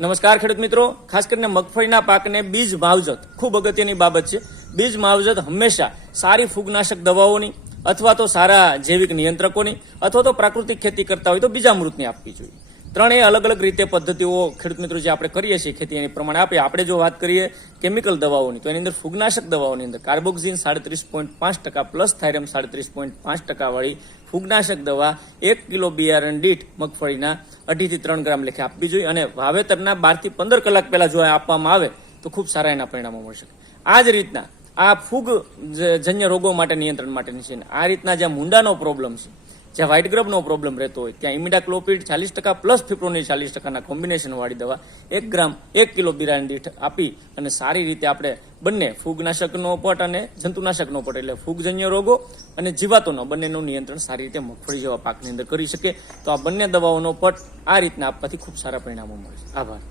નમસ્કાર ખેડૂત મિત્રો, ખાસ કરીને મગફળીના પાકને બીજ માવજત ખૂબ અગત્યની બાબત છે. બીજ માવજત હંમેશા સારી ફૂગનાશક દવાઓની અથવા તો સારા જૈવિક નિયંત્રકોની અથવા તો પ્રાકૃતિક ખેતી કરતા હોય તો બીજામૃતની આપવી જોઈએ. ત્રણેય અલગ અલગ રીતે પદ્ધતિઓ ખેડૂત મિત્રો જે આપણે કરીએ છીએ ખેતી એની પ્રમાણે આપીએ. આપણે જો વાત કરીએ કેમિકલ દવાઓની તો એની અંદર ફૂગનાશક દવાઓની અંદર કાર્બોક્સિન 33.5% પ્લસ થાઇરમ 33.5% વાળી ફૂગનાશક દવા 1 કિલો બિયારણ દીઠ મગફળીના 2.5 થી 3 ગ્રામ લેખે આપવી જોઈએ અને વાવેતરના 12 થી 15 કલાક પહેલા જો આપવામાં આવે તો ખૂબ સારા એના પરિણામો મળશે. આ જ રીતના આ ફૂગ જન્ય રોગો માટે નિયંત્રણ માટેની છે. આ રીતના જ્યાં મુંડાનો પ્રોબ્લેમ છે, જ્યાં વ્હાઇટ ગ્રબનો પ્રોબ્લેમ રહેતો હોય ત્યાં ઇમિડાક્લોપિડ 40% પ્લસ ફિપ્રોનિલ 40%ના કોમ્બિનેશન વાળી દવા 1 ગ્રામ 1 કિલો બિયારણ દીઠ આપી અને સારી રીતે આપણે બંને ફૂગનાશકનો પટ અને જંતુનાશકનો પટ એટલે ફૂગજન્ય રોગો અને જીવાતોનો બંનેનું નિયંત્રણ સારી રીતે મગફળી જેવા પાકની અંદર કરી શકે. તો આ બંને દવાઓનો પટ આ રીતના આપવાથી ખૂબ સારા પરિણામો મળે છે. આભાર.